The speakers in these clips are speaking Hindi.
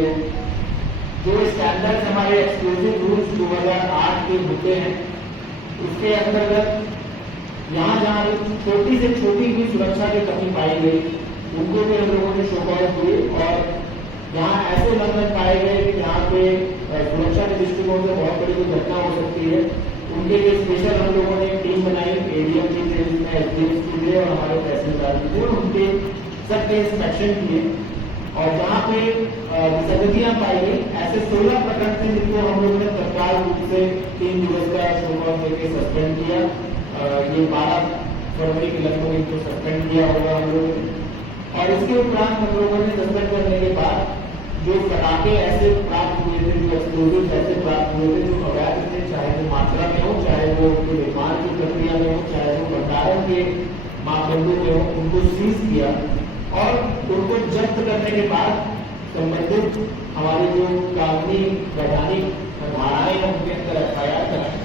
है। जो स्टैंडर्ड्स हमारे एक्सक्लूसिव रूल्स 2008 के होते हैं, उसके अंतर्गत यहाँ जहाँ छोटी से छोटी भी सुरक्षा की कमी पाई गई, उनको भी हम लोगों ने शो कॉज किए। और जहाँ ऐसे उल्लंघन पाए गए कि जहाँ पे सुरक्षा के दृष्टिकोण से बहुत बड़ी कोई घटना हो सकती है, उनके लिए स्पेशल हम लोगों ने टीम बनाई, एडीएम की थे, जिसमें एसडीएम की थे और हमारे तहसीलदार की थे, और उनके सबके इंस्पेक्शन किए। और जहाँ पे विसंगतियां पाई गई, ऐसे 16 प्रकरण थे जिनको हम लोगों ने तत्काल रूप से 3 दिवस का शो कॉज देकर सस्पेंड किया। ये 12 फरवरी के लगभग इनको सस्पेंड किया होगा हम लोगों ने। और इसके उपरांत हम लोगों ने सस्पेंड करने के बाद जो पटाखे ऐसे प्राप्त हुए थे, जो एक्सप्लोजिव ऐसे प्राप्त हुए थे जो अवैध थे, चाहे वो मात्रा में हो, चाहे वो उनके निर्माण की प्रक्रिया में हो, चाहे वो भंडारण के मापदंडों में हो, उनको सीज किया। और उनको जब्त करने के बाद संबंधित हमारे जो कानूनी वैधानिक धाराएं हैं उनके अंदर एफआईआर कराई।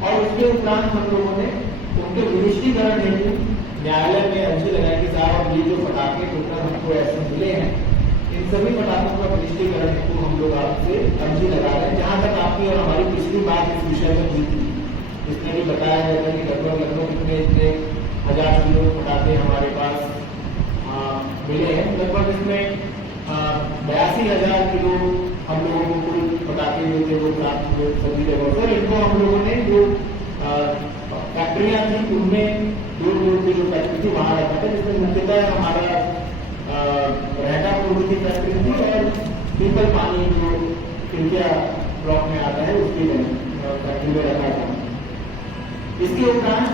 और उसके उपरांत हम लोगों ने उनके विनिष्टीकरण हेतु न्यायालय में अर्जी लगाई कि साहब ये जो पटाखे टोटल हमको ऐसे मिले हैं, इन सभी पटाखों का विनिष्टीकरण हेतु हम लोग आपसे अर्जी लगा रहे हैं। जहाँ तक आपकी और हमारी पिछली बात इस विषय में हुई थी, इसमें भी बताया गया था कि लगभग कितने 1000 किलो पटाखे हमारे पास मिले हैं। लगभग इसमें 82,000 किलो हम लोगों को कुल पटाखे जो थे वो प्राप्त हुए सभी जगहों से। इनको हम लोगों ने जो फैक्ट्रियां थी उनमें दूर की जो फैक्ट्री थी वहां रखा था, जिसमें मुख्यतः हमारा रहता पूर्व की फैक्ट्री थी और पीपल पानी जो खिड़किया ब्लॉक में आता है उसकी फैक्ट्री में रखा था। इसके उपरांत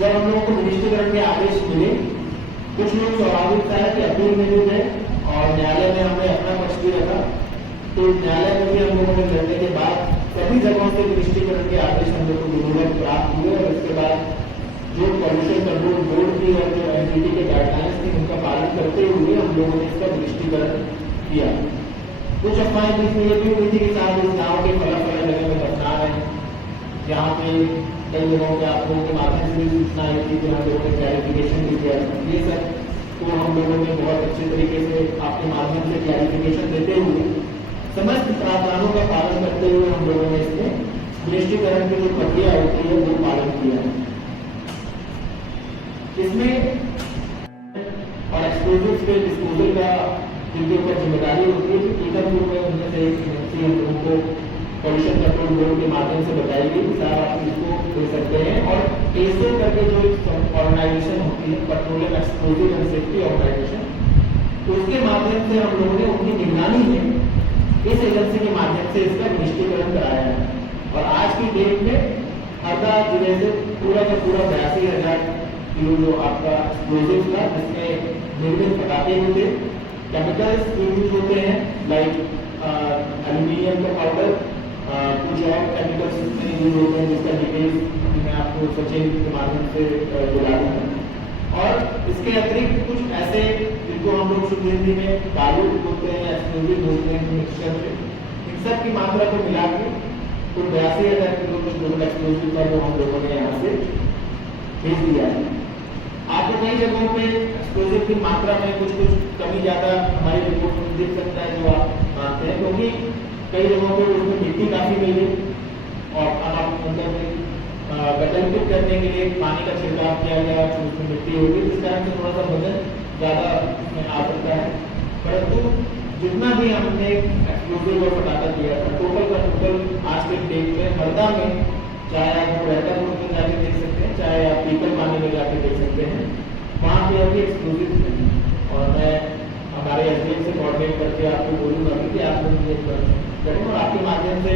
जब हम लोगों को विनिष्टीकरण के आदेश मिले, कुछ लोग स्वाभाविक था कि अपील में भी गए और न्यायालय में हमने अपना पक्ष भी रखा। तो न्यायालय में भी हम लोगों ने लड़ने के बाद सभी जगहों से विनिष्टीकरण के आदेश हम लोग को विधिवत प्राप्त हुए। और इसके बाद जो पॉल्यूशन कंट्रोल बोर्ड की और जो एनजीटी के गाइडलाइंस थी उनका पालन करते हुए हम लोगों ने इसका विनिष्टीकरण किया। कुछ अफवाहें बीच में ये भी हुई थी कि साहब इस गाँव के फला जगह में बदनाम है, यहाँ पे कई जगहों पे आप लोगों के माध्यम से भी सूचना आई थी कि हम लोगों ने क्लैरिफिकेशन भी किया। ये सब तो हम लोगों ने बहुत अच्छे तरीके से आपके माध्यम से क्लैरिफिकेशन देते हुए समस्त प्रावधानों का पालन करते हुए हम लोगों ने इसमें विनिष्टीकरण की जो प्रक्रिया होती है वो पालन किया है। इसमें और एक्सप्लोजिव के डिस्पोजल का जिनके ऊपर जिम्मेदारी होती है, तो टीकापुर में उनमें से एक एजेंसी हम लोगों को पॉल्यूशन कंट्रोल बोर्ड के माध्यम से बताई गई कि साहब आप इसको दे सकते हैं। और पेसो करके जो ऑर्गेनाइजेशन होती है, petroleum explosive and safety organisation, उसके माध्यम से हम लोगों ने उनकी निगरानी में इस एजेंसी के माध्यम से इसका विनिष्टीकरण कराया है। और आज की डेट में हरदा जिले से पूरा का पूरा 82,000 किलो जो आपका एक्सप्लोजिव था, जिसमें निर्मित पटाखे होते, केमिकल्स यूज होते हैं लाइक एल्यूमिनियम का पाउडर, कुछ और केमिकल्स यूज होते हैं जिसका डिटेल्स मैं आपको सचिन के माध्यम से दिला दूंगा। और इसके अतिरिक्त कुछ ऐसे जिनको हम लोग शुद्ध हिंदी में बारूद बोलते हैं, एक्सप्लोजिव बोलते हैं, मिक्सचर में इन सब की मात्रा को मिला के तो 82,000 किलो टोटल एक्सप्लोजिव का जो हम लोगों ने यहाँ से भेज दिया है। आपको कई जगहों पे एक्सप्लोजिव की मात्रा में कुछ कमी ज्यादा हमारी रिपोर्ट में दिख सकता है जो आप मानते हैं, क्योंकि कई जगहों पे उसमें मिट्टी काफी मिल गई और अब आप मतलब वैकल्पिक करने के लिए पानी का छिड़काव किया गया, उसमें मिट्टी होगी, इस कारण से थोड़ा सा वजन ज्यादा उसमें आ सकता है। परंतु जितना भी हमने एक्सप्लोजिव और पटाखा दिया था, टोटल का टोटल आज के डेट में हरदा में, चाहे आप रहता में जाके देख सकते हैं, चाहे आप पीपल पानी में जाके देख सकते हैं, वहाँ पे अभी एक्सक्लूसिव है। और मैं हमारे एसडीएम से कोऑर्डिनेट करके आपको बोलूँगा कि आप लोग ये करें। और आपके माध्यम से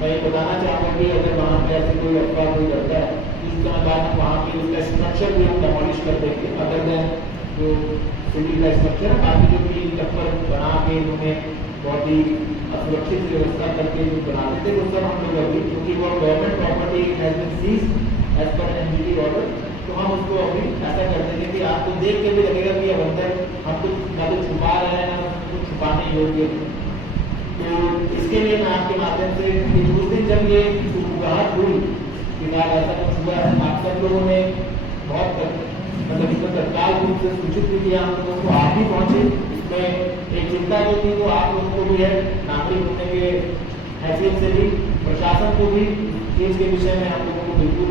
मैं बताना चाहूँगा कि अगर वहाँ पे ऐसे कोई अफवाह कोई करता है, इस समय बाद हम वहाँ पे उसका स्ट्रक्चर भी हम डेमोलिश कर देंगे। अदर देन जो सिविल का स्ट्रक्चर है, बाकी जो भी टप्पर बना के उन्होंने बहुत ही असुरक्षित व्यवस्था करके जो बनाते थे, वो सब हम लोग अभी, क्योंकि वो government property has been seized as per NGT order, तो हम उसको अभी ऐसा कर देंगे कि आपको देख के भी लगेगा कि अब अंदर हम कुछ ना तो छुपा रहे हैं ना कुछ छुपाने योग्य। तो इसके लिए मैं आपके माध्यम से उस दिन जब ये शुरुआत हुई कि ऐसा कुछ हुआ है, आप सब लोगों ने बहुत मतलब इसमें तत्काल रूप से सूचित भी किया हम लोगों को, आप भी पहुंचे। इसमें एक चिंता जो थी वो आप लोगों को भी है, नागरिक होने के हैसियत से भी, प्रशासन को भी चीज के विषय में हम लोगों को बिल्कुल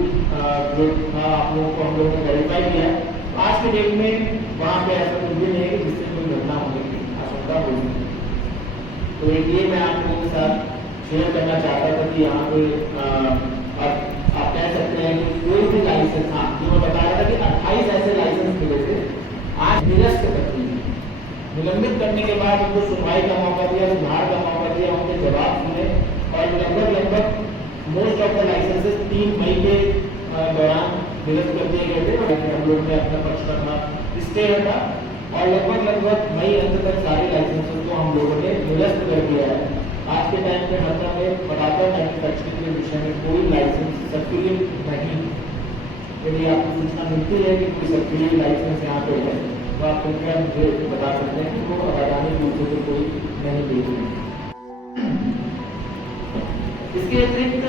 जो था आप लोगों को हम लोगों ने वेरीफाई किया। तो आज के डेट में वहाँ पे ऐसा कुछ भी नहीं है कि जिससे कोई घटना होने की आशंका हो सकती है। तो एक ये मैं आप लोगों के साथ शेयर करना चाहता था कि यहाँ पे आप कह सकते हैं कि कोई भी लाइसेंस, हाँ जो मैं बता रहा था कि 28 ऐसे लाइसेंस मिले थे, आज निरस्त कर दिए, निलंबित करने के बाद उनको सुनवाई का मौका दिया, सुधार का मौका दिया, उनके जवाब सुने और लगभग मोस्ट ऑफ द लाइसेंसेस 3 मई के दौरान निरस्त कर दिए गए थे। हम लोग ने अपना पक्ष का स्टे हटा और लगभग मई अंत तक सारे लाइसेंसेस को हम लोगों ने निरस्त कर दिया है। आज के टाइम पे मतलब में पटाखा मैन्युफैक्चरिंग के विषय में कोई लाइसेंस सर्टिफिकेट नहीं। यदि आपको सूचना मिलती है कि कोई सर्टिफिकेट लाइसेंस यहाँ पे है तो आप कृपया मुझे बता सकते हैं कि वो अवैधानिक रूप से कोई नहीं देती है। इसके अतिरिक्त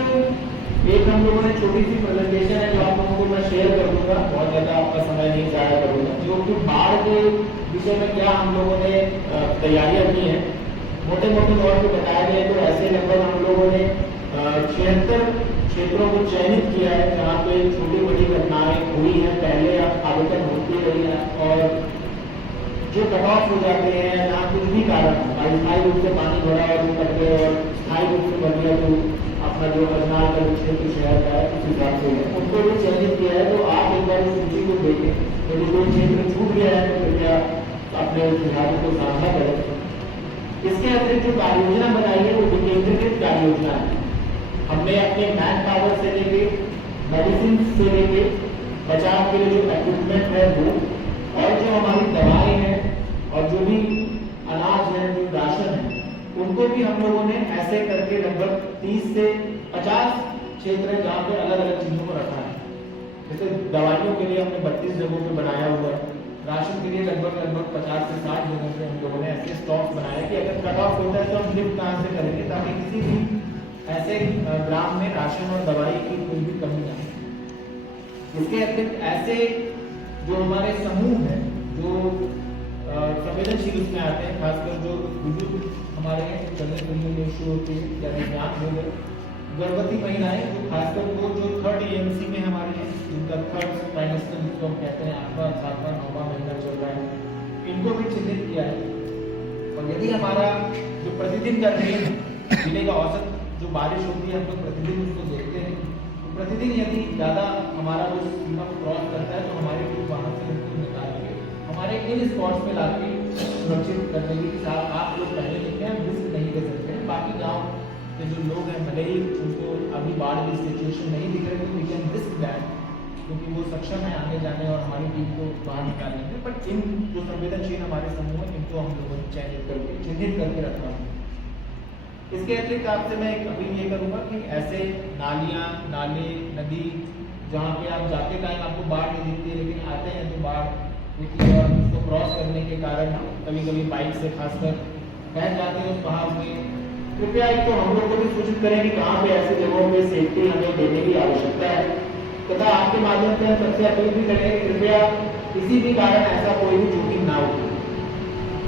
एक हम लोगों ने छोटी सी प्रेजेंटेशन है जो आप लोगों को मैं शेयर कर दूंगा, बहुत ज़्यादा आपका समय नहीं जाया करूँगा, जो कि बाढ़ के विषय में क्या हम लोगों ने तैयारियाँ की हैं मोटे तौर पे बताया गया। तो ऐसे लगभग हम लोगों ने 76 क्षेत्रों को चयनित किया है जहाँ पे छोटी बड़ी घटनाएं हुई हैं, पहले आवेदन होती रही है और जो कट ऑफ हो जाते हैं जहाँ कुछ भी कारण अस्थायी रूप से पानी भरा और कट गए और स्थायी रूप से बन गया तो अपना जो अजनाल का क्षेत्र शहर का है उस हिसाब से उनको भी चयनित किया है। तो आप एक बार उस सूची को देखें, यदि कोई क्षेत्र छूट गया है तो कृपया अपने सुझावों को साझा करें। इसके अतिरिक्त जो कार्य योजना बनाई है वो विकेंद्रीकृत कार्य योजना है। हमने अपने मैन पावर से लेके मेडिसिन से लेके बचाव के लिए जो इक्विपमेंट है वो और जो हमारी दवाएं हैं और जो भी अनाज है, जो राशन है, उनको भी हम लोगों ने ऐसे करके लगभग 30 से 50 क्षेत्र है जहाँ पे अलग अलग चीजों को रखा है। जैसे दवाइयों के लिए हमने 32 जगहों पे बनाया हुआ है, राशन के लिए लगभग 50 से 60 जगहों पे हम लोगों ने ऐसे स्टॉक बनाए कि अगर कट ऑफ होता है तो हम लिफ्ट कहाँ से करेंगे ताकि किसी भी ऐसे ग्राम में राशन और दवाई की कोई भी कमी ना हो। इसके अतिरिक्त ऐसे जो हमारे समूह हैं जो संवेदनशील उसमें आते हैं, खासकर जो बुजुर्ग हमारे चलने फिरने में इशू होती है या दिव्यांग हो गए, गर्भवती महिलाएं जो खासकर वो जो 3rd EMC में हमारे हैं जिनका 3rd ट्राइमेस्टर जिसको हम कहते हैं 8वां 7वां 9वां महीना चल रहा है, इनको भी चिन्हित किया है। और यदि हमारा जो प्रतिदिन का रेन जिले का औसत जो बारिश होती है हम लोग प्रतिदिन उसको देखते हैं, तो प्रतिदिन यदि ज़्यादा हमारा वो सीमा क्रॉस करता है तो हमारे लोग वहाँ से उनको निकाल के हमारे इन स्पॉट्स में लाके सुरक्षित करने के साथ आप लोग पहले लिखते हैं, रिस्क नहीं ले सकते हैं। बाकी गाँव के जो लोग हैं भले ही उनको अभी बाढ़ की सिचुएशन नहीं दिख रही तो वी कैन रिस्क दैट, क्योंकि वो सक्षम है आने जाने और हमारी टीम को बाहर निकालने में। बट इन जो संवेदनशील हमारे समूह है इनको हम लोगों ने चयनित करके चिन्हित करके रखना है। इसके अतिरिक्त आपसे मैं एक अपील ये करूँगा कि ऐसे नालियाँ, नाले, नदी जहाँ पे आप जाते टाइम आपको बाढ़ नहीं दिखती है लेकिन आते हैं तो बाढ़ होती है और उसको क्रॉस करने के कारण कभी कभी बाइक से खासकर बह जाते हैं उस बहाव में। कृपया एक तो हम लोग को भी सूचित करें कि कहाँ पे ऐसी जगहों पे सेफ्टी हमें देने की आवश्यकता है, तथा आपके माध्यम से हम सबसे अपील भी करें कि कृपया किसी भी कारण ऐसा कोई भी जोखिम ना हो।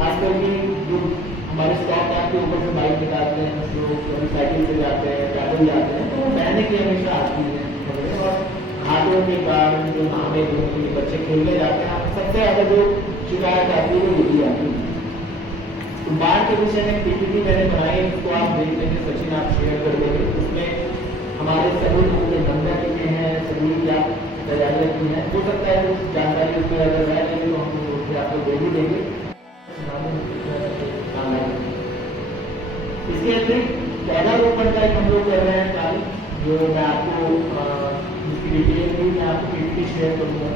खासकर कि जो हमारे स्टॉप टैप के ऊपर से बाइक निकालते हैं, जो कभी साइकिल से जाते हैं, पैदल जाते हैं, तो वो बहने की हमेशा आती है। और घाटों के कारण जो नहाने धोने के बच्चे खेलने जाते हैं, सबसे ज़्यादा जो शिकायत आती है वो यही आती है। तो बाढ़ के विषय में पीपीटी मैंने बनाई है, उसको आप देख लेंगे, सचिन आप शेयर कर देंगे। उसमें हमारे सभी लोगों के नंबर लिखे हैं, सभी क्या तैयारियाँ की हैं, हो सकता है कुछ जानकारी उसमें अगर रह गई तो हम लोग आपको दे भी देंगे। इसके अतिरिक्त पौधारोपण का एक हम लोग कर रहे हैं कार्य, जो मैं आपको इसकी डिटेल भी मैं आपको पीपीटी शेयर करूँगा।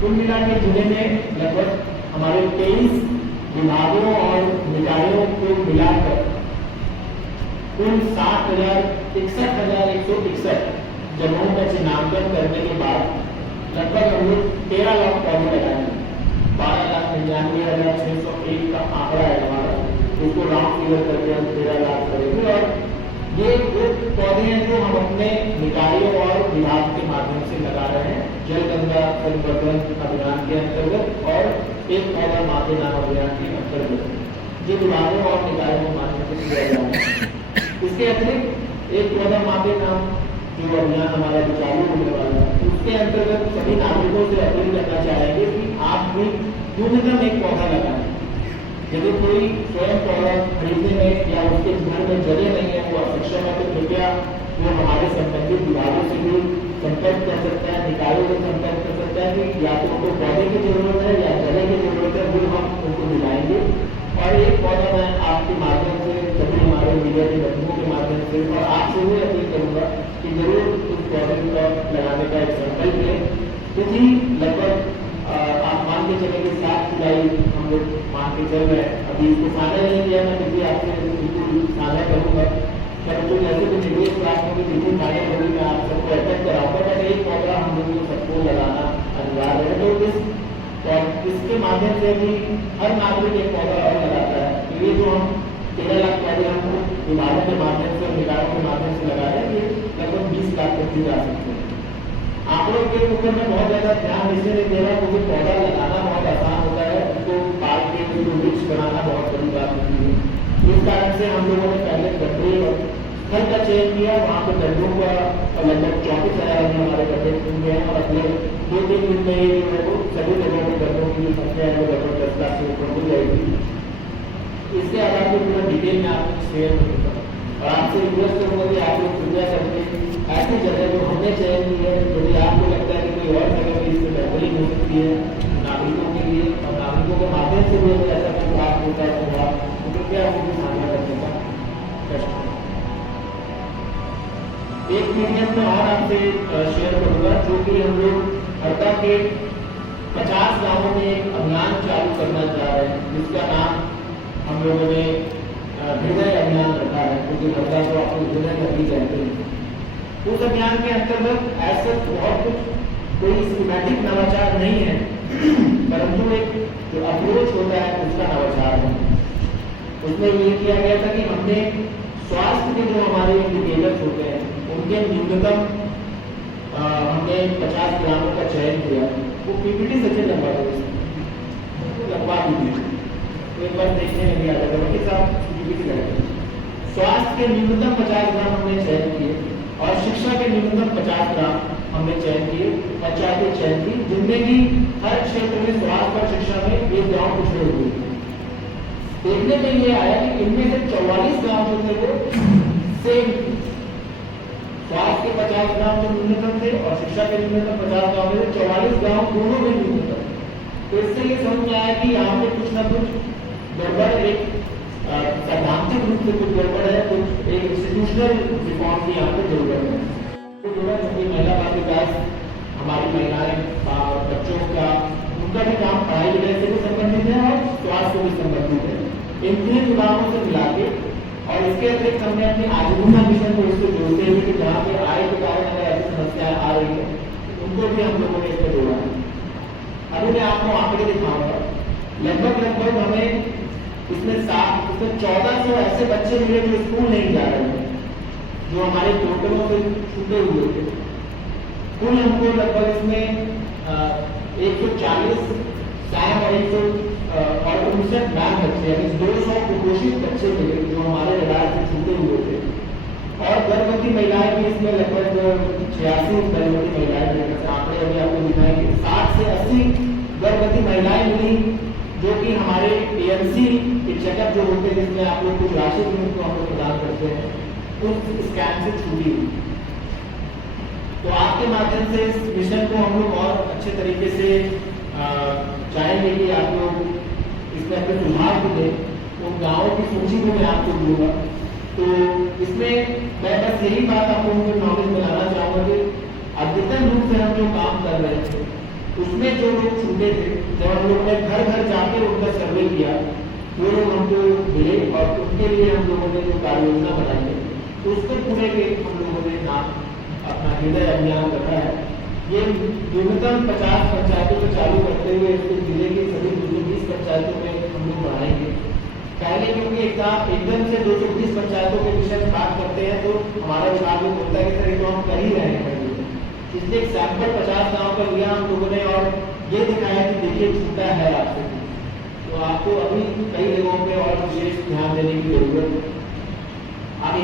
कुल मिला के जिले में लगभग हमारे 23 विभागों और निकायों को मिलाकर कुल 61,161 जगहों का चिन्हांकन करने के बाद लगभग हम लोग 13 लाख पौधे लगाएंगे। 12,99,601 का आंकड़ा है हमारा, उसको राउंड फिगर करके हम 13 लाख करेंगे। और ये वो पौधे हैं जो हम अपने निकायों और विभाग के माध्यम से लगा रहे हैं, जल गंगा संवर्धन अभियान के अंतर्गत और एक पौधा माँ के नाम अभियान के अंतर्गत। ये विभागों और निकायों के माध्यम से किया जा रहा है। इसके अतिरिक्त एक पौधा मापे नाम जो अभियान हमारा चालू होने वाला है, उसके अंतर्गत सभी नागरिकों से अपील करना चाहेंगे कि आप भी न्यूनतम एक पौधा लगाएं। यदि कोई स्वयं पौधा खरीदने में या उसके घर में जगह नहीं है, वो अक्षम है, तो कृपया वो हमारे संबंधित विभागों से भी संपर्क कर सकता है, निकायों से संपर्क कर सकता है कि या तो उनको पौधे की जरूरत है या जगह की जरूरत है, वो हम उनको दिलाएंगे। और एक पौधा मैं आपके माध्यम से, सभी हमारे मीडिया के बंधुओं के माध्यम से और आपसे भी अपील करूँगा कि जरूर उस पौधे को लगाने का एक संकल्प लें। क्योंकि लगभग आप मान के चले कि 7 जुलाई हम लोग मान के चल रहे हैं। अभी इसको साझा नहीं किया, मैं किसी आपसे बिल्कुल साझा करूँगा, परंतु जैसे कि निर्देश प्राप्त की तिथि फाइनल होगी मैं आप सबको अटैच कराऊंगा। बट एक पौधा हम लोग को सबको लगाना अनिवार्य है। तो इसके माध्यम से भी हर नागरिक एक पौधा और लगाता है। तो ये जो हम 13 लाख पौधे हम विभागों के माध्यम से और निकायों के माध्यम से लगा रहे हैं, ये लगभग 20 लाख तक भी जा सकते हैं। आप लोग के ऊपर में बहुत ज्यादा ध्यान इसलिए नहीं दे रहा क्योंकि पौधा लगाना बहुत आसान होता है, उसको काट के उसको वृक्ष बनाना बहुत बड़ी बात होती है। इस कारण से हम लोगों ने पहले गड्ढे और स्थल का चयन किया, वहाँ पर गड्ढों का लगभग 34,000 हमारे गड्ढे होंगे हैं और अगले 2-3 दिन में ये जो है वो सभी जगहों में गड्ढों की संख्या है वो लगभग 10 लाख से ऊपर हो जाएगी। इसके आधार पर पूरा डिटेल में आपको शेयर करूँगा और आपसे रिक्वेस्ट करूँगा कि आप लोग कृपया करके ऐसी जगह जो हमने चयन की है, यदि आपको लगता है कि कोई और जगह भी इसमें बेहतरीन हो सकती है नागरिकों के लिए और नागरिकों के माध्यम से भी अगर ऐसा कोई बात होता है तो कृपया आपको साझा करने का प्रश्न। एक पीडीएफ में और आपसे शेयर करूँगा जो कि हम लोग हरदा के 50 गाँवों में एक अभियान चालू करना चाह रहे हैं, जिसका नाम हम लोगों ने हृदय अभियान रखा है, क्योंकि हरदा को आपको हृदय नदी कहते हैं। उस अभियान के अंतर्गत ऐसा बहुत कुछ कोई सिस्टमैटिक नवाचार नहीं है, परंतु एक जो अप्रोच होता है उसका नवाचार है। उसमें ये किया गया था कि हमने स्वास्थ्य के जो हमारे इंडिकेटर्स होते हैं उनके न्यूनतम हमने 50 ग्रामों का चयन किया। वो पीपीटी सचिन लंबा लगवा दीजिए, तो एक बार देखने में भी आ जाएगा कि साहब पीपीटी लगे। स्वास्थ्य के न्यूनतम 50 ग्राम हमने चयन किए और शिक्षा के न्यूनतम 50 ग्राम हमने चयन किए, पंचायतें चयन की, जिनमें कि हर क्षेत्र में स्वास्थ्य और शिक्षा में एक गाँव पिछड़े हुए। देखने में ये आया कि इनमें से 44 गाँव जो थे वो सेम स्वास्थ्य के 50 ग्राम जो न्यूनतम थे और शिक्षा के न्यूनतम 50 गाँव में 44 गाँव दोनों में न्यूनतम। तो इससे ये समझ में आया कि यहाँ पे कुछ ना कुछ गड़बड़, एक सैद्धांतिक रूप से कुछ गड़बड़ है, कुछ एक इंस्टीट्यूशनल रिफॉर्म की यहाँ पे जरूरत है। तो जो है महिला बाल विकास, हमारी महिलाएं, बच्चों का, उनका भी काम पढ़ाई लिखाई से भी संबंधित है और स्वास्थ्य से भी संबंधित है। इन 3 विभागों से मिला के और इसके अतिरिक्त हमने अपने आजीविका मिशन को इसको जोड़ते हुए कि जहाँ पे आय के कारण अगर ऐसी समस्याएं आ रही है उनको भी हम लोगों ने इसमें जोड़ा है। अभी मैं आपको आंकड़े दिखाऊंगा। लगभग हमें इसमें 1400 ऐसे बच्चे मिले जो स्कूल नहीं जा रहे हैं, जो हमारे पोर्टलों से छूटे हुए थे। कुल हमको लगभग इसमें 140 सैम और 159 मैम बच्चे, यानी 200 कुपोषित बच्चे मिले जो हमारे रडार से छूटे हुए थे। और गर्भवती महिलाएं भी इसमें लगभग 86 गर्भवती महिलाएं मिली। आंकड़े अभी आपको दिखाएंगे 60 से 80 गर्भवती महिलाएं मिली जो कि हमारे एएमसी के चेकअप जो होते हैं जिसमें आप लोग कुछ राशि भी उनको हम लोग प्रदान करते हैं, उस स्कैम से छूटी हुई। तो आपके माध्यम से इस मिशन को हम लोग और अच्छे तरीके से चाहेंगे कि आप लोग इसमें अपने सुझाव भी दें। उन गाँवों की सूची को मैं आपको दूंगा। तो इसमें मैं बस यही बात आप लोगों को नॉलेज बनाना चाहूँगा कि अद्यतन रूप से हम जो काम कर रहे थे उसमें जो लोग छूटे थे, जब हम लोगों ने घर घर जाकर उनका सर्वे किया, वो लोग हमको मिले और उनके लिए हम लोगों ने जो कार्य योजना बनाई है तो उसको पूरे के हम लोगों ने नाम अपना हृदय अभियान रखा है। ये न्यूनतम 50 पंचायतों को चालू करते हुए इसको जिले के सभी 220 पंचायतों में हम लोग बढ़ाएंगे। पहले क्योंकि एकदम से 220 पंचायतों के विषय में बात करते हैं तो हमारा विभाग में बोलता है कि सर ये तो हम कर ही रहे हैं। इसलिए एक सैंपल 50 गाँव का लिया हम लोगों ने और ये दिखाया कि देखिए छूटा है आपसे। तो तो आपको अभी कई जगहों पे और विशेष ध्यान देने की जरूरत आगे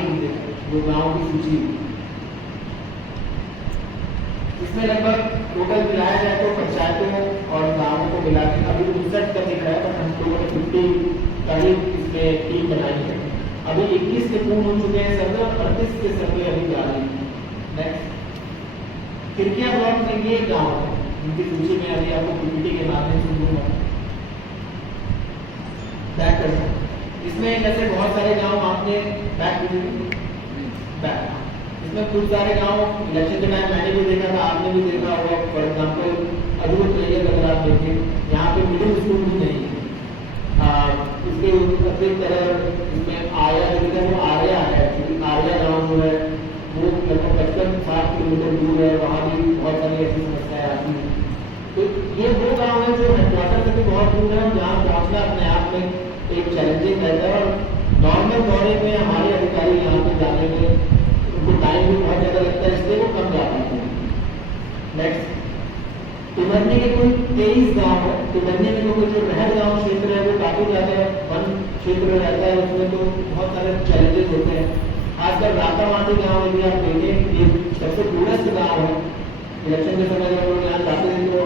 जो गाँव की सूची। इसमें लगभग टोटल मिलाया जाए तो पंचायतों और गाँवों को मिला के अभी 59 का दिख रहा है, पर हम लोगों ने 50 का ही इसमें टीम बनाई है। अभी 21 के पूर्ण हो चुके हैं सर्वे और 38 के सर्वे अभी जारी है। नेक्स्ट खिड़किया ब्लॉक में ये गाँव है, इनकी सूची में अभी आपको पीपीटी के माध्यम से दूंगा। बैक कर सकते इसमें जैसे बहुत सारे गांव आपने बैक इसमें कुछ सारे गांव इलेक्शन के टाइम मैंने भी देखा था, आपने भी देखा होगा। फॉर एग्जाम्पल अद्भुत रही अगर आप देखें, यहाँ पे मिडिल स्कूल भी नहीं है। इसके अतिरिक्त तरह इसमें आर्या जो वो आर्या है, आर्या गाँव जो है वो लगभग 55-60 किलोमीटर दूर है, वहाँ भी बहुत सारी ऐसी समस्याएं आती हैं। तो ये वो गाँव है जो हेडक्वार्टर से भी बहुत दूर है, जहाँ पहुँचना अपने आप में एक चैलेंजिंग रहता है। और नॉर्मल दौरे में हमारे अधिकारी यहाँ पे जाने में उनको टाइम भी बहुत ज़्यादा लगता है, इसलिए वो कम जा पाते हैं। नेक्स्ट टिमरनी के कुल 23 गाँव है। टिमरनी में क्योंकि जो नहर गाँव क्षेत्र है वो काफ़ी ज़्यादा वन क्षेत्र रहता है, उसमें तो बहुत सारे चैलेंजेस होते हैं। खासकर रातामाटी गाँव यदि आप देखें, ये सबसे दूरस्थ गाँव है। इलेक्शन के समय जब लोग यहाँ जाते हैं तो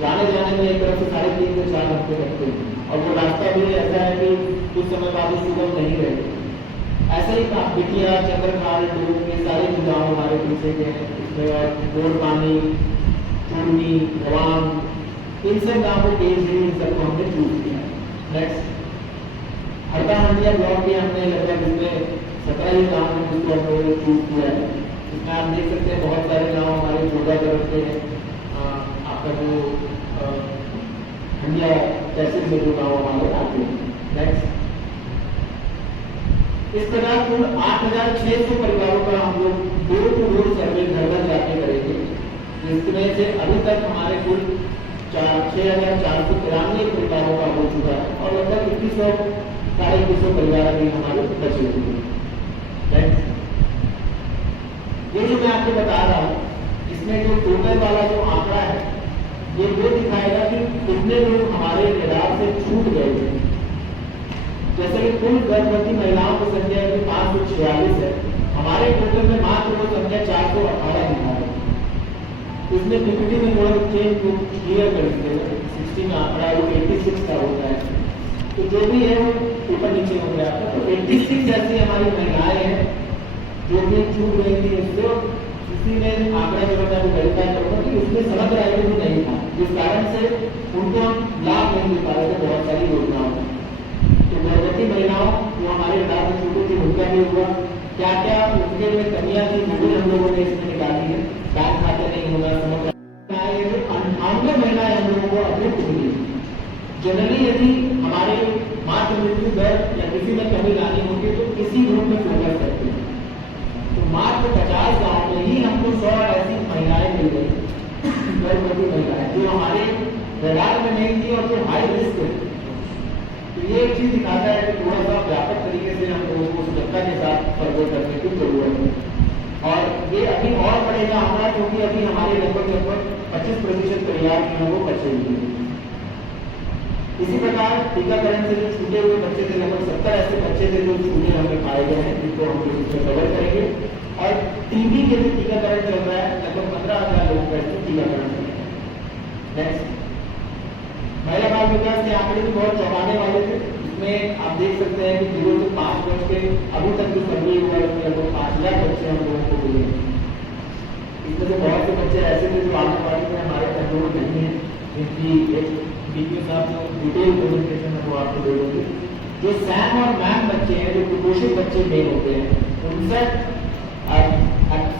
जाने में एक तरफ से 3.5 से 4 घंटे लगते हैं, और वो रास्ता भी ऐसा है कि कुछ समय बाद सुगम नहीं रहते। ऐसे ही बिटिया, चंद्रखाल, डूब, ये सारे जो गाँव हमारे पीछे के हैं, इसमें गोरपानी, चूर्णी, रवान, इन सब गाँवों के इन सबको हमने चूज किया। नेक्स्ट हरदा हंडिया ब्लॉक भी हमने लगभग इसमें 17 ही गाँव में जिसको हम लोगों ने चूज किया है। इसमें आप देख सकते हैं बहुत सारे गाँव हमारे जोड़ा तरफ के हैं। आपका जो हंडिया तहसील में जो गाँव हमारे आते हैं। नेक्स्ट इस प्रकार कुल 8,600 परिवारों का हम लोग डोर टू डोर सर्वे घर घर जाके करेंगे, जिसमें से अभी तक हमारे कुल 6,493 परिवारों का हो चुका है, और लगभग 2100-2150 परिवार अभी हमारे बचे हुए हैं। ये जो मैं आपको बता रहा हूँ, इसमें जो टोटल वाला जो आंकड़ा है ये वो दिखाएगा कि कितने लोग हमारे रडार से छूट गए थे। जैसे कि कुल गर्भवती महिलाओं की संख्या 546 है, हमारे टोटल में मात्र वो संख्या 418 दिखा है। इसमें पीपीटी में थोड़ा चेंज क्लियर कर देते हैं, 60 में आंकड़ा वो 86 का होता है, तो जो भी है वो ऊपर नीचे हो गया था। तो 86 ऐसी हमारी महिलाएं हैं जो भी छूट गई थी उससे, इसी में आंकड़ा जो मैं वेरीफाई करूँगा कि उसमें समग्र आयु भी नहीं था, जिस कारण से उनको हम लाभ नहीं दे पा रहे थे बहुत सारी योजनाओं में। तो गर्भवती महिलाओं जो हमारे रडार में छूटी थी उनका भी हुआ, क्या क्या उनके में कमियां थी वो भी हम लोगों ने इसमें निकाली है। बैंक खाते नहीं होगा, समग्र 98 महिलाएं हम लोगों को अतिरिक्त मिली। जनरली यदि हमारे मातृ मृत्यु दर या किसी में कमी लानी होगी तो किसी ग्रुप में फोकस करते हैं। तो मात्र 50 गाँव में ही हमको 100 ऐसी महिलाएं मिल गई, गर्भवती महिलाएं जो हमारे रडार में नहीं थी और जो हाई रिस्क है। तो ये एक चीज दिखाता है कि थोड़ा सा व्यापक तरीके से हम लोगों को सतर्कता के साथ सर्वे करने की जरूरत है। और ये अभी और बढ़ेगा हमारा, क्योंकि अभी हमारे लगभग 25% परिवार जो है वो बचे हुए हैं। इसी प्रकार टीकाकरण से जो छूटे हुए बच्चे थे, लगभग 70 ऐसे बच्चे थे जो छूटे हमें पाए गए हैं, जिनको हम इसमें कवर करेंगे। और टीबी के भी टीकाकरण चल रहा है, लगभग 15,000 लोग का टीकाकरण चल रहा है। नेक्स्ट महिला बाल विकास के आंकड़े भी बहुत चौंकाने वाले थे। इसमें आप देख सकते हैं कि 0 से 5 वर्ष के अभी तक जो सर्वे हुआ है उसमें लगभग 5,000 बच्चे हम लोगों को मिले। इसमें से बहुत से बच्चे ऐसे थे जो आंगनबाड़ी में हमारे कंट्रोल नहीं है, जिनकी एक डीपीओ साहब जो डिटेल प्रेजेंटेशन है वो आपको दे देंगे। जो सैम और मैम बच्चे हैं, जो कुपोषित बच्चे मेल होते हैं, उनसे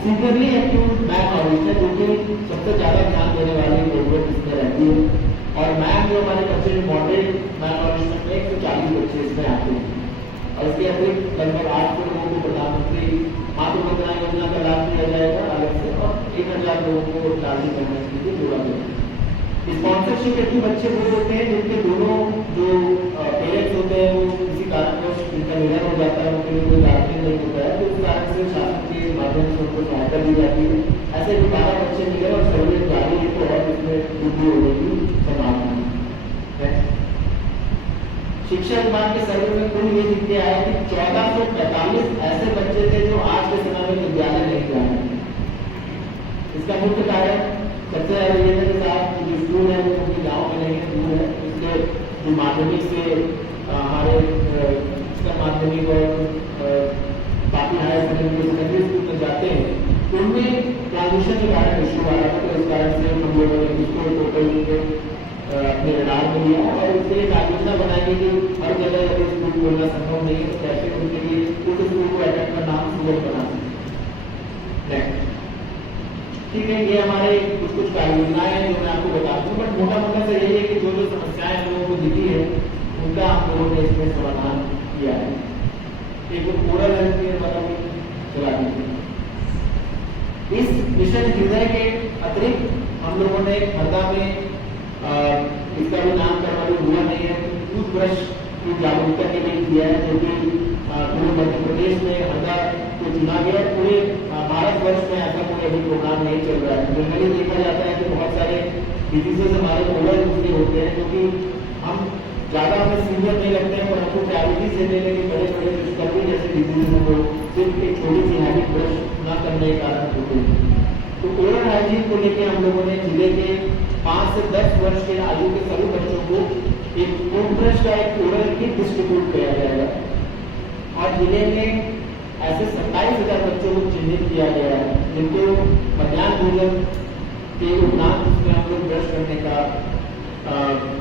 सीवियरली एक्यूट मैम है, जो कि सबसे ज़्यादा ध्यान देने वाली जरूरत इसमें रहती है। और मैम जो हमारे बच्चे जो मॉडरेट मैम और इसमें 140 बच्चे इसमें आते हैं। और इसके अतिरिक्त लगभग 800 लोगों को प्रधानमंत्री मातृ वंदना योजना का लाभ दिया जाएगा अलग से, और 1,000 लोगों को शादी करने के लिए जोड़ा जाएगा। स्पॉन्सरशिप हेतु बच्चे वो होते हैं जिनके दोनों जो पेरेंट्स होते हैं वो किसी कारणवश इनका निधन हो जाता है, उनके लिए कोई गार्जियन नहीं होता है, तो उस कारण से शासन के माध्यम से उनको सहायता दी जाती है। ऐसे 12 बच्चे मिले और सर्वे जारी है, तो और इसमें वृद्धि होने की संभावना है। शिक्षा विभाग के सर्वे में कुल ये दिख के आया कि 1445 ऐसे बच्चे थे जो आज के समय में विद्यालय नहीं जा रहे हैं। इसका मुख्य कारण सबसे ज्यादा ये था कि साहब जो स्कूल है वो उनके गाँव में नहीं है, दूर है, इसलिए जो माध्यमिक से हमारे उच्चतर माध्यमिक और बाकी हायर सेकेंडरी स्कूल में जाते हैं, उनमें ट्रांजिशन के कारण इश्यू आ रहा था। तो इस कारण से हम लोगों ने इसको टोटल अपने रडार में लिया और उसके लिए योजना बनाई कि हर जगह यदि स्कूल खोलना संभव नहीं है तो कैसे उनके लिए उस स्कूल को अटेंड का नाम सुगम बना सकते। ठीक है, ये हमारे कुछ योजनाएं हैं जो मैं आपको बता दूं, बट मोटा मोटा से यही है कि जो जो समस्याएं लोगों को दिखी है उनका हम लोगों ने इसमें समाधान किया है। एक ओरल हेल्थ केयर वाला चला दीजिए। इस मिशन हृदय के अतिरिक्त हम लोगों ने हरदा में इसका भी नामकरण हुआ नहीं है, टूथब्रश की जागरूकता के लिए किया है, जो कि पूरे मध्य प्रदेश में हरदा को चुना गया। पूरे भारतवर्ष में ऐसा कोई अभी प्रोग्राम नहीं चल रहा है। जनरली देखा जाता है कि बहुत सारे डिजीजेस हमारे ओरल इसलिए होते हैं क्योंकि हम ज्यादा हमें सीनियर नहीं लगते हैं, पर हमको प्रायोरिटी से देने के बड़े बड़े डिस्कवरी जैसे डिजीज हैं वो सिर्फ एक छोटी सी हैबिट ब्रश न करने के कारण होते हैं। तो ओरल हाइजीन को लेकर हम लोगों ने जिले के 5 से 10 वर्ष के आयु के सभी बच्चों को एक टूथब्रश का एक ओरल किट डिस्ट्रीब्यूट किया जाएगा और जिले में ऐसे 27,000 बच्चों को चिन्हित किया गया है जिनको मध्याह्न भोजन के उपरांत उसमें हम लोग ब्रश करने का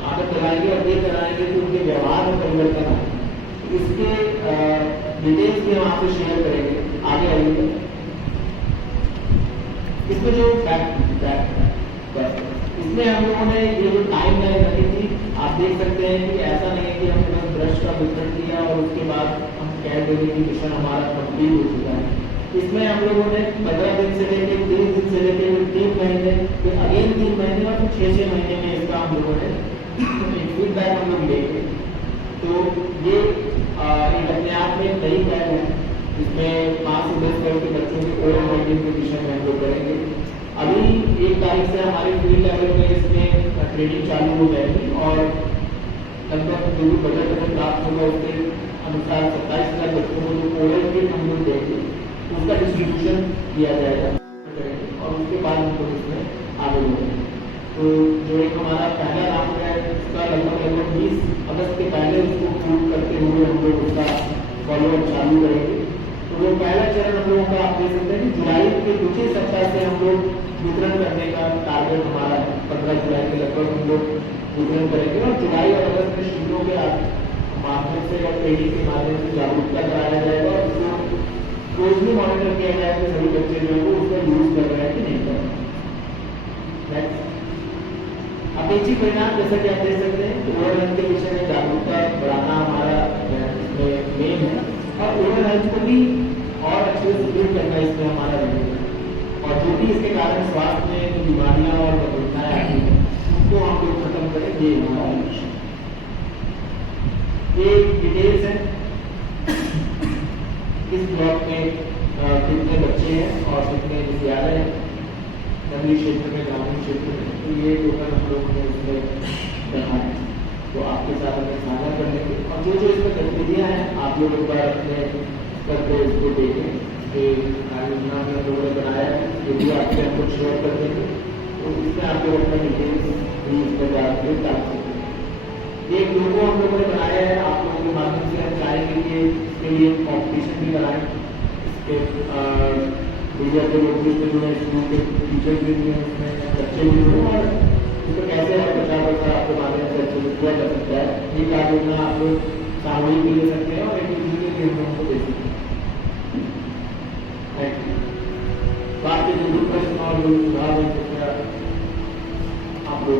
आदत कराएंगे और ये कराएंगे कि उनके व्यवहार में परिवर्तन आए। इसके डिटेल्स भी हम आपसे शेयर करेंगे आगे आइए। इसमें जो इसमें हम लोगों ने ये जो टाइम लाइन रखी थी, आप देख सकते हैं कि ऐसा नहीं है कि हमने बस ब्रश का वितरण किया और उसके बाद हम कह देंगे कि मिशन हमारा कंप्लीट हो चुका है। इसमें हम लोगों ने 15 दिन से लेकर 30 दिन से लेकर 3 महीने, फिर अगेन 3 महीने और फिर 6 महीने में इसका हम लोगों ने एक फीडबैक हम लोग लेंगे। तो ये एक अपने आप में नई पहल है, इसमें 5 से 10 वर्ष के बच्चों के ओरल हाइजीन के विषय में हम लोग करेंगे। अभी 1 तारीख से हमारे फील्ड लेवल में इसमें ट्रेनिंग चालू हो जाएगी और लगभग जो भी बजट हमें प्राप्त होगा उसके अनुसार 27,000 बच्चों को जो ओरल किट हम लोग देंगे उसका डिस्ट्रीब्यूशन किया जाएगा और उसके बाद हम लोग इसमें आगे बढ़ेंगे। तो जो एक हमारा पहला राउंड है उसका लगभग 20 अगस्त के पहले उसको पूर्ण करते हुए हम लोग उसका फॉलोअप चालू करेंगे। तो वो पहला चरण हम लोगों का आप देख सकते हैं कि जुलाई के दूसरे सप्ताह से हम लोग वितरण करने का टारगेट हमारा है। 15 जुलाई के लगभग हम लोग वितरण करेंगे और जुलाई और अगस्त में शिविरों के माध्यम से और ट्रेनिंग के माध्यम से जागरूकता कराया जाएगा और उसको क्लोजली मॉनिटर किया जाएगा कि सभी बच्चे जो है उसका यूज कर रहे हैं कि नहीं कर रहे हैं। अपेक्षी परिणाम जैसा कि आप देख सकते हैं ओरल हेल्थ के विषय में जागरूकता बढ़ाना हमारा इसमें मेन है और ओरल हेल्थ को भी और अच्छे से सुदृढ़ करना इसमें हमारा रहेगा और जो भी इसके कारण स्वास्थ्य में जो बीमारियां और दुर्घटनाएं आती हैं उनको हम लोग खत्म करें, ये हमारा लक्ष्य। ये डिटेल्स है इस ब्लॉक में कितने बच्चे हैं और कितने विद्यालय हैं नगरीय क्षेत्र में, ग्रामीण क्षेत्र में। तो ये टोटल हम लोगों ने उसमें रखा है, तो आपके साथ हमें साझा कर लेंगे और जो जो इसमें गतिविधियाँ हैं आप लोग एक बार अपने स्तर पर इसको देखें कि योजना में हम लोगों ने बनाया है, ये भी आपसे हम लोग शेयर कर देंगे। तो इसमें आप लोग अपना डिटेल्स भी इसमें डाल सकते हैं। ये एक लोगो हम लोगों ने बनाया है, आप लोगों के माध्यम से हम चाहेंगे कि इसके लिए कॉम्पिटिशन भी कराएं। इसके मीडिया के लोग इसमें जो है स्कूल के टीचर्स भी हैं, उसमें बच्चे भी हों और इसको कैसे और प्रचार आपके माध्यम से अच्छे से किया जा सकता है। ये कार्य योजना आप लोग सामूहिक भी ले सकते हैं और एक दूसरे के हम लोगों को दे सकते हैं। बात के जो भी प्रश्न और जो सुधार है कृपया आप लोग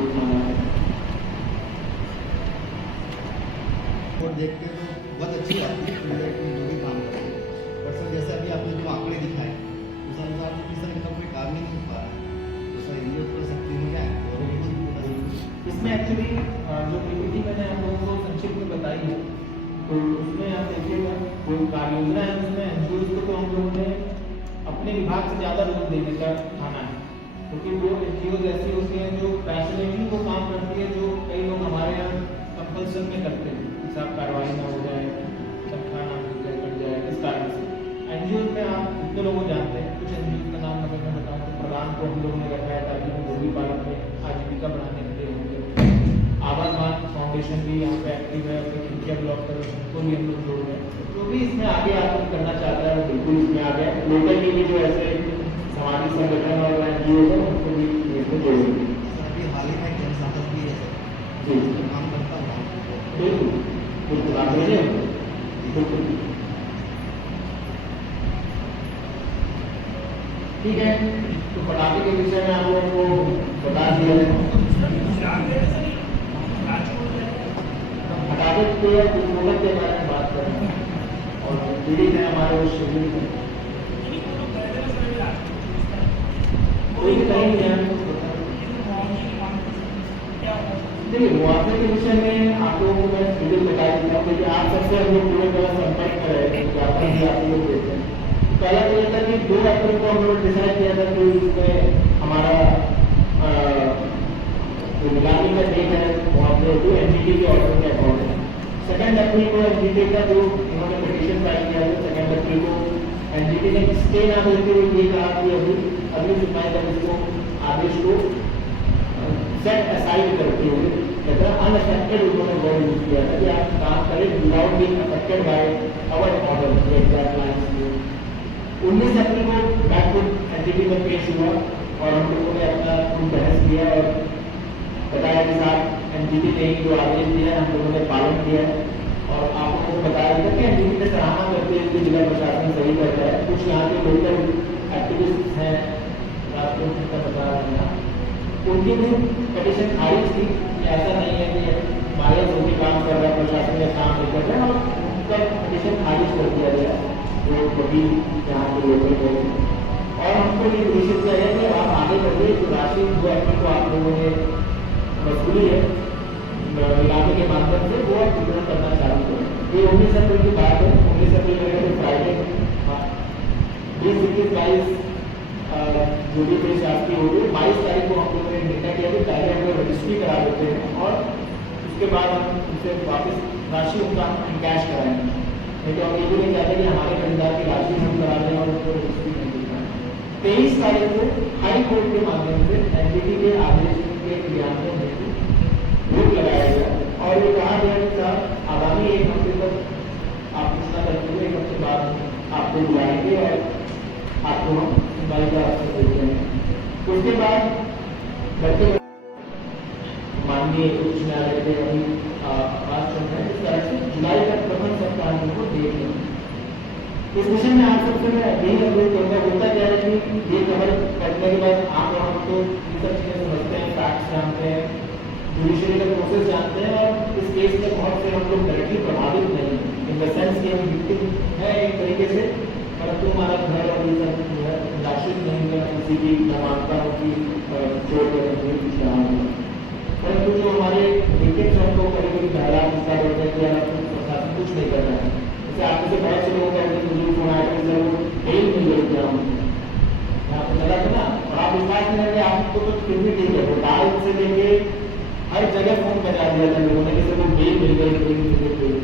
देख के तो बहुत अच्छी बात है जो भी काम कर रहे हैं, पर सर जैसे अभी आपने जो आंकड़े दिखाए उस अनुसार तो सर इनका कोई काम ही नहीं हो पा रहा है, तो सर इन पर सकती है क्या? इसमें एक्चुअली जो पीपीटी मैंने आप लोगों को संक्षिप्त में बताई है तो उसमें आप देखिएगा जो कार्य योजना है उसमें एनजीओ को तो हम लोगों ने अपने विभाग से ज़्यादा रोल देने का ठाना है क्योंकि वो एनजीओ ऐसी होती हैं जो पैशनेटली वो काम करती है जो कई लोग हमारे यहाँ कंपल्सन में करते हैं। साहब कार्रवाई ना हो जाए, तनख्वाह ना मिल जाए, कट जाए, इस कारण से एनजीओ में आप कितने लोगों को जानते हैं? कुछ एनजीओ का नाम अगर मैं बताऊँ तो प्रधान को हम लोगों ने रखा है ताकि वो मुर्गी पालन में आजीविका बढ़ाने के लिए होंगे। आवासमान फाउंडेशन भी यहाँ पे एक्टिव है, अपने खिड़किया ब्लॉक पर उनको भी हम लोग जोड़ रहे हैं। जो भी इसमें आगे आकर करना चाहता है वो बिल्कुल इसमें आ गया। लोकल के भी जो ऐसे सामाजिक संगठन और एनजीओ है उनको भी इसमें जोड़ेंगे। अभी हाल ही में जनसंपर्क भी है जी काम करता हूँ बिल्कुल बिल्कुल आप भेजें बिल्कुल ठीक है। तो पटाखे के विषय में आप लोगों को बता दिया है। पटाखे के उत्पादन के बारे में बात करें और पीड़ित है हमारे उस शेड्यूल में कोई भी कहीं नहीं है। देखिए मुआवजे के विषय में आप लोगों को मैं शेड्यूल बता देता हूँ कि आप सबसे हम लोग पूरे तरह संपर्क कर रहे हैं ज्ञापन भी आप लोग देते हैं। पहला तो ये था कि 2 अप्रैल को हम लोग डिसाइड किया था कि इसमें हमारा निगरानी का डेट है मुआवजे जो एनजीटी के ऑर्डर के अकॉर्डिंग 2 अप्रैल को एनजीटी का जो इन्होंने पिटीशन फाइल किया था 2 अप्रैल को एनजीटी ने स्टे ना देते हुए ये कहा कि अगली सुनवाई तक इसको आदेश को सेट असाइड करते हुए कहते हैं अनअफेक्टेड उन्होंने वर्ड यूज किया था कि आप काम करें without being affected by our order exact lines 19 April को बैकफुट एनजीटी में पेश हुआ और हम लोगों ने अपना खूब बहस किया और बताया कि साहब एनजीटी ने जो आदेश दिया है हम लोगों ने पालन किया है और आप लोगों को बताया गया कि एनजीटी ने सराहना करते हुए जिला प्रशासन सही कर रहा है। कुछ यहाँ के लोकल एक्टिविस्ट हैं राजपूत का बता रहे हैं उनकी भी पिटीशन खारिज थी कि ऐसा नहीं है कि बायस होकर काम कर रहा है प्रशासन ने काम नहीं कर रहा है और उनका पिटीशन खारिज कर दिया गया जो वकील यहाँ के लोकल गए और हमको ये निश्चित किया है कि आप आगे बढ़िए जो राशि 2 अप्रैल को आप लोगों ने वसूली है नीलामी के माध्यम से वो आप वितरण करना चालू करें। ये 19 अप्रैल की बात है। 19 अप्रैल में फ्राइडे 20-21-22 जो भी कोई शास्त्री होगी 22 तारीख को हम लोगों ने निर्णय किया कि पहले हम लोग रजिस्ट्री करा देते हैं और उसके बाद हम उनसे वापस राशि उनका हम कैश कराएंगे। नहीं तो हम ये भी नहीं चाहते कि हमारे खरीदार की राशि हम करा दें और उनको रजिस्ट्री नहीं दिखाएं। 23 तारीख को हाई कोर्ट के माध्यम से एनजीटी के आदेश के क्रियान्वयन हेतु रोक लगाया गया और ये कहा गया कि साहब आगामी 1 हफ्ते तक आप सूचना करते हुए 1 हफ्ते बाद आपको बुलाएंगे और आपको हम सुनवाई का अवसर देते हैं। उसके बाद बच्चे माननीय उच्च न्यायालय के अभी आवाज चल रहे हैं इस तरह से जुलाई तक प्रथम सप्ताह को देख लें। इस विषय में आप सबसे मैं यही अनुरोध करूँगा होता क्या है कि ये खबर पढ़ने के बाद आप हम तो ये सब चीज़ें समझते हैं फैक्ट्स जानते हैं जुडिशरी का प्रोसेस जानते हैं और इस केस में बहुत से हम लोग डायरेक्टली प्रभावित नहीं इन द सेंस कि हम विक्टिम है एक तरीके से परंतु हमारा घर और ये सब जो है लाशित नहीं है किसी की न मानता हूँ कि चोट करने की परंतु जो हमारे विक्टिम्स हैं उनको कभी कभी पहला हिस्सा देते हैं कि प्रशासन कुछ नहीं कर रहा है। जैसे आपके से बहुत से लोग कहते हैं मुझे फोन आया कि वो बेल मिल गई थी हम यहाँ पे चला था ना और आप विश्वास नहीं करेंगे आपको तो फिर भी ठीक है भोपाल से लेके हर जगह फोन बजा दिया था लोगों ने कि सर वो बेल मिल गई बेल मिल गई।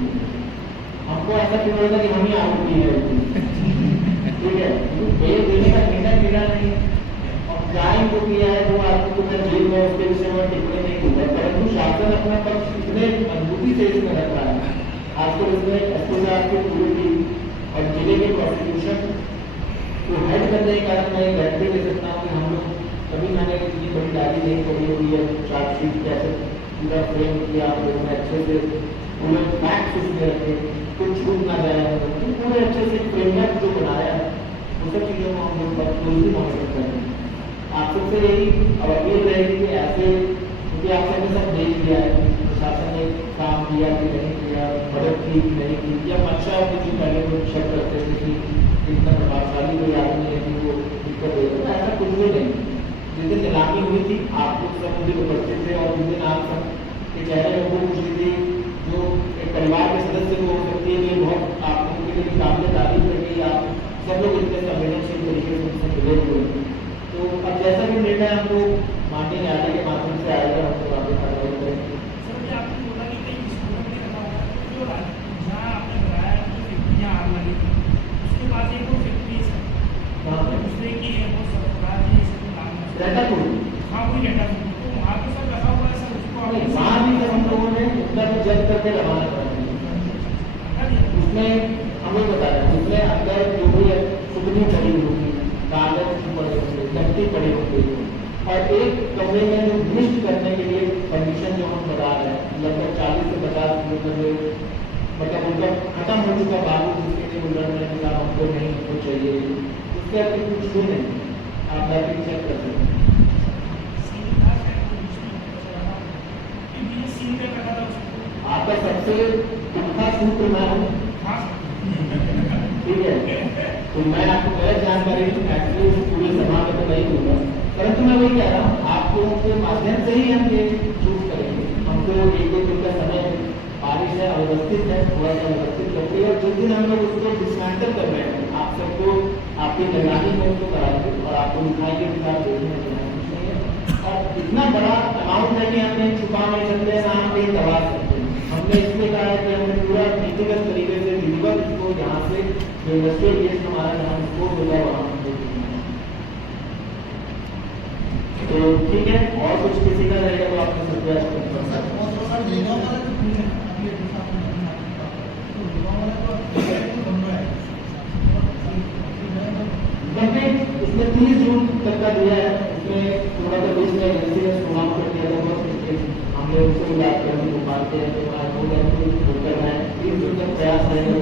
हमको ऐसा क्यों लगा कि हम ही आरोपी है ठीक है बेल देने का निर्णय मिला नहीं और क्राइम जो किया है वो आदमी को मैं जेल में उसके विषय में टिप्पणी नहीं दूंगा परंतु शासन अपना पक्ष इतने मजबूती से इसमें रख रहा है आजकल इसमें एसपी साहब की पूरी टीम और जिले के प्रोसिक्यूशन को हेड करने के कारण मैं गारंटी दे सकता हूँ कि हम लोग कभी मैंने इतनी बड़ी डायरी नहीं पढ़ी हुई है चार्जशीट कैसे पूरा फ्रेम किया आप लोगों ने अच्छे से पूरे फैक्ट्स उसमें रखे कुछ छूट ना जाए पूरे अच्छे से फ्रेमवर्क जो बनाया है उन सब चीज़ों को हम लोग बहुत क्लोजली मॉनिटर कर रहे हैं। आप सबसे यही अपील रहेगी कि ऐसे क्योंकि आप सबने सब देख लिया है प्रशासन ने काम किया कि नहीं किया मदद की कि नहीं की या मंशा में जो पहले लोग शक करते थे कि इतना प्रभावशाली कोई आदमी है कि वो दिक्कत दे रहा ऐसा कुछ भी नहीं। जिस दिन नीलामी हुई थी आप लोग सब मुझे उपस्थित थे और जिस दिन आप सब के चेहरे में वो पूछ रही थी जो एक परिवार के सदस्य को हो सकती है कि बहुत आप लोगों के लिए काबिल तारीफ है कि आप सब लोग इतने संवेदनशील तरीके से उनसे मिले हुए। तो अब जैसा भी निर्णय हमको माननीय न्यायालय के माध्यम से आएगा हम लोग आगे कार्रवाई करेंगे। उसमें हमें बता रहे हैं उसमें अंदर जो भी सुगनी पड़ी होगी, कागज पड़े होंगे, लकड़ी पड़ी होगी, और एक कमरे में जो मिस्ट करने के लिए कंडीशन जो हम बता रहे हैं लगभग 40 से 50 मतलब उनका खत्म हो चुका बालू जिसके लिए उलझ रहे हैं हमको नहीं हमको चाहिए, उसके अभी कुछ भी नहीं, आप जाके चेक कर सकते हैं। आपका सबसे अच्छा सूत्र मैं हूँ, ठीक है, तो मैं आपको गलत जानकारी एक्चुअली पूरे सभा में तो नहीं दूंगा, परंतु मैं वही कह रहा हूँ आप लोगों के माध्यम से ही हम ये चूज करेंगे। हमको एक दो दिन का समय बारिश है, अव्यवस्थित है, थोड़ा सा व्यवस्थित करते हैं, और जिस दिन हम लोग उसको डिसमेंटल कर रहे हैं आप सबको आपकी निगरानी में उसको कराएंगे और आपको मिठाई के साथ देखने और इतना बड़ा अमाउंट है कि हमने छुपा नहीं सकते ना हम कहीं दबा सकते हैं। हमने इसलिए कहा है कि हमने पूरा नीतिगत तरीके से विधिवत इसको यहाँ से जो इंडस्ट्रियल वेस्ट हमारा जहाँ इसको मिला वहाँ तो ठीक है। और कुछ किसी का रहेगा तो आपने इसमें 30 जून तक का दिया है, इसमें थोड़ा सा बीच में एजेंसी ने प्रोग्राम कर दिया था, बस हमने उसको भी याद कर दी पाते हैं तो आज हो गया तो करना है 30 जून तक प्रयास रहेगा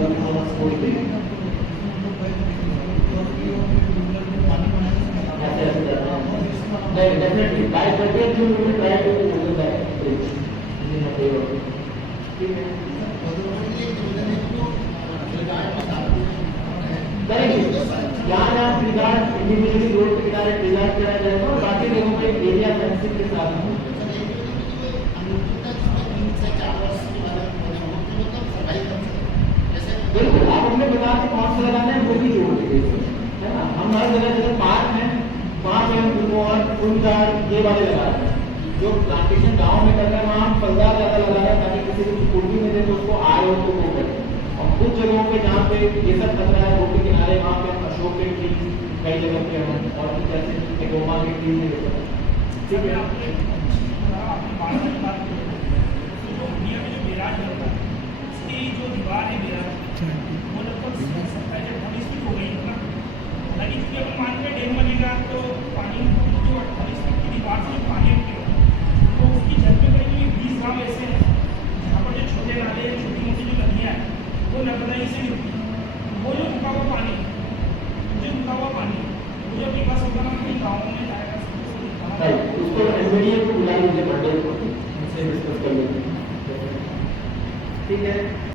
definitely by 30 June we will try to open that bridge in a favour. ठीक है करेंगे जहाँ जहाँ ट्रिगार्ड इंडिविजुअली रोड के किनारे ट्रिगार्ड किया जाएगा और बाकी जगहों पे एरिया फेंसिंग के साथ बिल्कुल आप अपने बता के कौन सा लगाना है वो भी जोड़ दीजिए, है ना। हम हर जगह जगह पार्क है वहाँ पे हम फुलवार फूलदार ये वाले लगा रहे हैं, जो प्लांटेशन गाँव में कर रहे हैं वहाँ हम फलदार ज़्यादा लगा रहे हैं ताकि किसी को सिक्योरिटी में दे तो उसको आए हो तो वो करे। और कुछ जगहों पे जहाँ पे ये सब कर रहा है रोड के किनारे वहाँ पे अशोक के ट्री कई जगह पे हम और कुछ ऐसे गोमा के ट्री नहीं हो सकते। ठीक है जो दीवार है वो लगभग 27 फीट हो गई है ना, क्योंकि अपन मानते हैं डैम बनेगा तो पानी जो 28 फीट की दीवार से पानी उठेगा तो उसकी छत में करीब 20 गाँव ऐसे हैं जहाँ पर जो छोटे नाले छोटी मोटी जो नदियाँ हैं वो नर्मदा से होती है। वो जो रुका हुआ पानी वो जो विकास होगा ना अपने गाँव में जाएगा उसको एसडीएम को बुला लीजिए मंडल को, उनसे डिस्कस कर लीजिए। ठीक है।